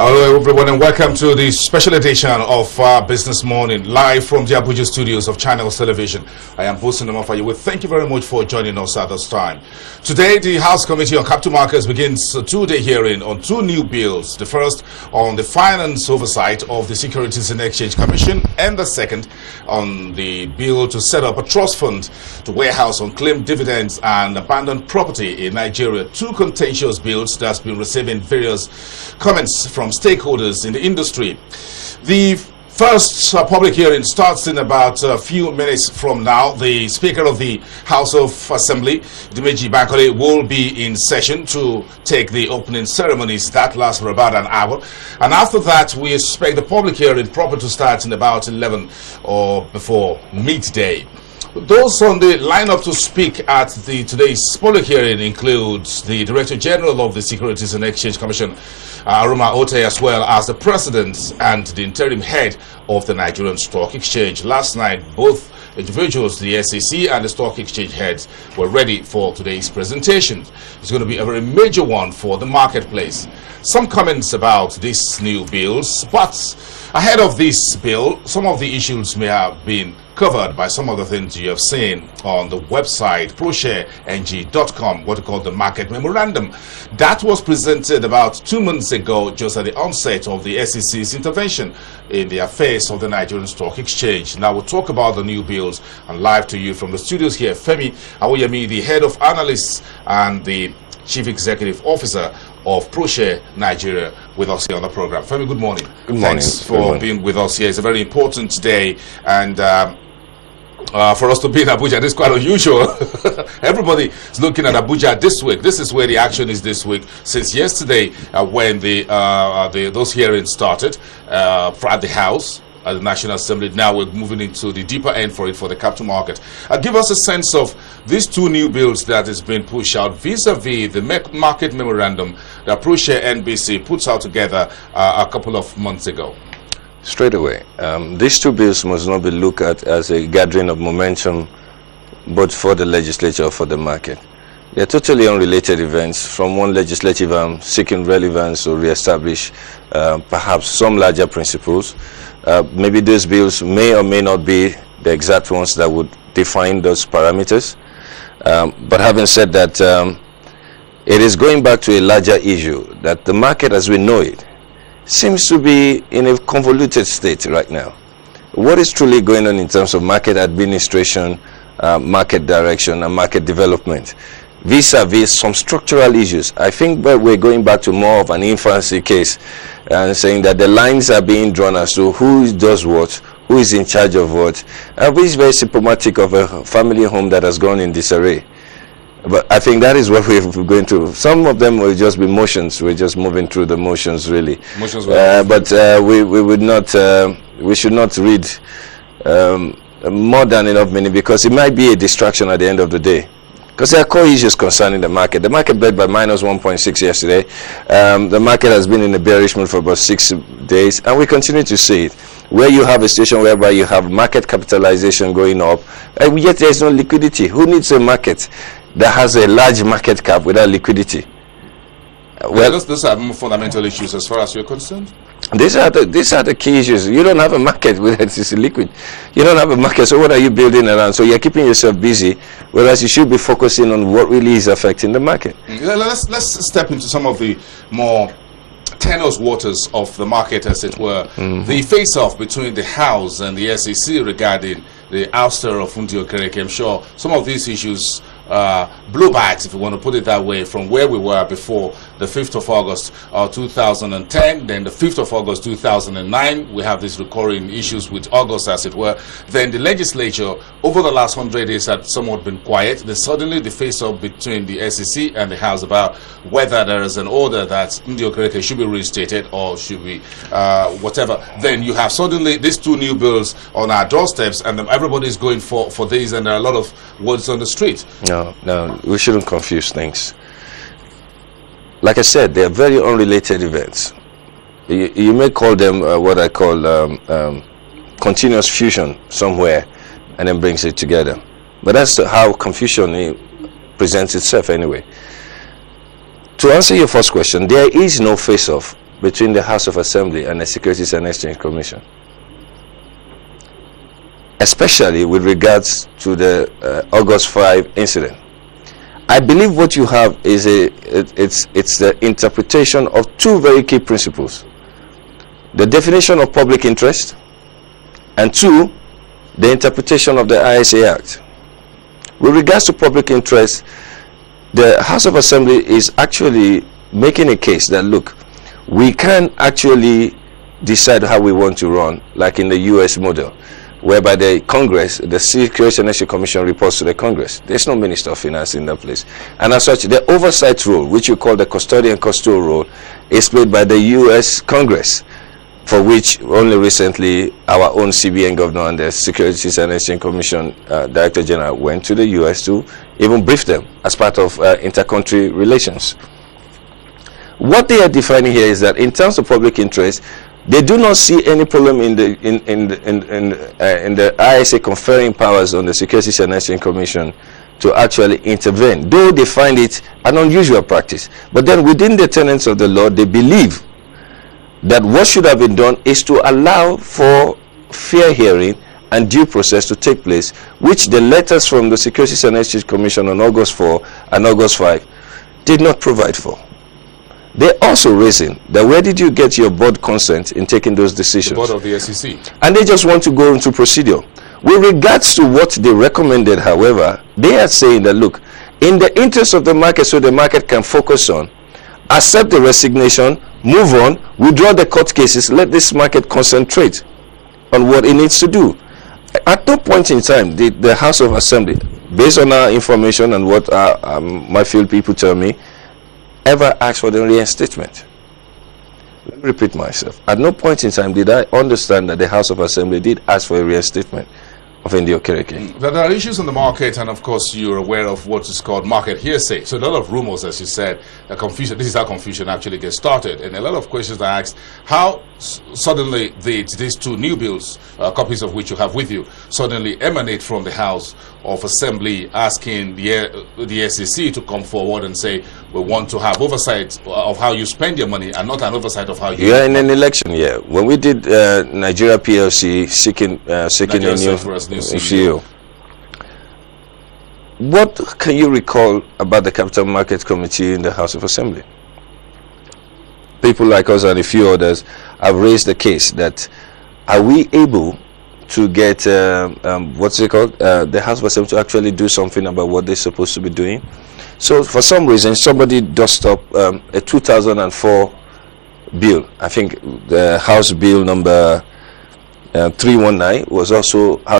Hello everyone and welcome to the special edition of Business Morning, live from the Abuja studios of Channels Television. I am Bosun Amafayewa. Thank you very much for joining us at this time. Today, the House Committee on Capital Markets begins a two-day hearing on two new bills. The first on the finance oversight of the Securities and Exchange Commission, and the second on the bill to set up a trust fund to warehouse unclaimed dividends and abandoned property in Nigeria. Two contentious bills that's been receiving various comments from stakeholders in the industry. The first public hearing starts in about a few minutes from now. The Speaker of the House of Assembly, Dimeji Bankole, will be in session to take the opening ceremonies. That lasts for about an hour. And after that, we expect the public hearing proper to start in about 11 or before midday. Those on the lineup to speak at today's public hearing includes the Director General of the Securities and Exchange Commission, Aruma Ote, as well as the President and the interim head of the Nigerian Stock Exchange. Last night, both individuals, the SEC and the Stock Exchange heads, were ready for today's presentation. It's going to be a very major one for the marketplace. Some comments about these new bills, but ahead of this bill, some of the issues may have been covered by some of the things you have seen on the website proshareng.com, what we call the market memorandum. That was presented about 2 months ago, just at the onset of the SEC's intervention in the affairs of the Nigerian Stock Exchange. Now we'll talk about the new bills, and live to you from the studios here, Femi Awoyemi, the head of analysts and the Chief Executive Officer of ProShare Nigeria, with us here on the program. Femi, good morning. Good morning. Thanks for being with us here. It's a very important day, and for us to be in Abuja, this is quite unusual. Everybody is looking at Abuja this week. This is where the action is this week. Since yesterday, when those hearings started at the House, at the National Assembly, now we're moving into the deeper end for the capital market. Give us a sense of these two new bills that has been pushed out vis-a-vis the market memorandum that ProShare NBC puts out together a couple of months ago. Straight away, these two bills must not be looked at as a gathering of momentum, but for the legislature or for the market. They're totally unrelated events from one legislative arm seeking relevance or re-establish perhaps some larger principles. Maybe those bills may or may not be the exact ones that would define those parameters. But having said that, it is going back to a larger issue that the market as we know it seems to be in a convoluted state right now. What is truly going on in terms of market administration, market direction, and market development, vis-a-vis some structural issues? I think that we're going back to more of an infancy case and saying that the lines are being drawn as to who does what, who is in charge of what, which is very symptomatic of a family home that has gone in disarray. But I think that is what we're going to. Some of them will just be motions. We're just moving through the motions, really. Motions but we would not. We should not read more than enough meaning, because it might be a distraction at the end of the day. Because there are core issues concerning the market. The market bled by minus 1.6 yesterday. The market has been in a bearish mood for about 6 days, and we continue to see it. Where you have a situation whereby you have market capitalization going up, and yet there is no liquidity. Who needs a market that has a large market cap without liquidity? Well, those are more fundamental issues as far as you're concerned. These are the key issues. You don't have a market where it is liquid. You don't have a market, so what are you building around? So you're keeping yourself busy, whereas you should be focusing on what really is affecting the market. Let's step into some of the more tenuous waters of the market, as it were. The face-off between the House and the SEC regarding the ouster of Fundi Okereke. I'm sure some of these issues blowbacks, if you want to put it that way, from where we were before the 5th of August 2010, then the 5th of August 2009. We have these recurring issues with August, as it were. Then the legislature, over the last 100 days, had somewhat been quiet. Then suddenly the face-off between the SEC and the House about whether there is an order that Fundi Okereke should be reinstated or should be whatever. Then you have suddenly these two new bills on our doorsteps, and everybody is going for these, and there are a lot of words on the street. No, we shouldn't confuse things. Like I said, they are very unrelated events. You may call them what I call continuous fusion somewhere, and then brings it together. But that's how confusion presents itself anyway. To answer your first question, there is no face-off between the House of Assembly and the Securities and Exchange Commission, especially with regards to the August 5 incident. I believe what you have is it's the interpretation of two very key principles: the definition of public interest, and two, the interpretation of the ISA Act. With regards to public interest, the House of Assembly is actually making a case that, look, we can actually decide how we want to run, like in the US model, whereby the Congress, the Securities and Exchange Commission, reports to the Congress. There's no Minister of Finance in that place. And as such, the oversight role, which you call the custodian custodial role, is played by the US Congress, for which only recently our own CBN governor and the Securities and Exchange Commission Director General went to the US to even brief them as part of inter-country relations. What they are defining here is that in terms of public interest, they do not see any problem in the ISA conferring powers on the Securities and Exchange Commission to actually intervene, though they find it an unusual practice. But then within the tenets of the law, they believe that what should have been done is to allow for fair hearing and due process to take place, which the letters from the Securities and Exchange Commission on August 4 and August 5 did not provide for. They're also raising that where did you get your board consent in taking those decisions? The board of the SEC. And they just want to go into procedure. With regards to what they recommended, however, they are saying that, look, in the interest of the market, so the market can focus on, accept the resignation, move on, withdraw the court cases, let this market concentrate on what it needs to do. At no point in time did the House of Assembly, based on our information and what my field people tell me, ever ask for the reinstatement. Let me repeat myself. At no point in time did I understand that the House of Assembly did ask for a reinstatement of Indio Kereke. There are issues in the market, and of course you're aware of what is called market hearsay. So a lot of rumors, as you said, confusion. This is how confusion actually gets started, and a lot of questions are asked. How suddenly did these two new bills, copies of which you have with you, suddenly emanate from the House of Assembly, asking the SEC to come forward and say, we want to have oversight of how you spend your money and not an oversight of how you... You're in an election year. When we did Nigeria PLC seeking a new CEO, what can you recall about the Capital Markets Committee in the House of Assembly? People like us and a few others have raised the case that, are we able to get, what's it called, the House of Assembly to actually do something about what they're supposed to be doing? So for some reason, somebody dusted up a 2004 bill. I think the House Bill number 319 was also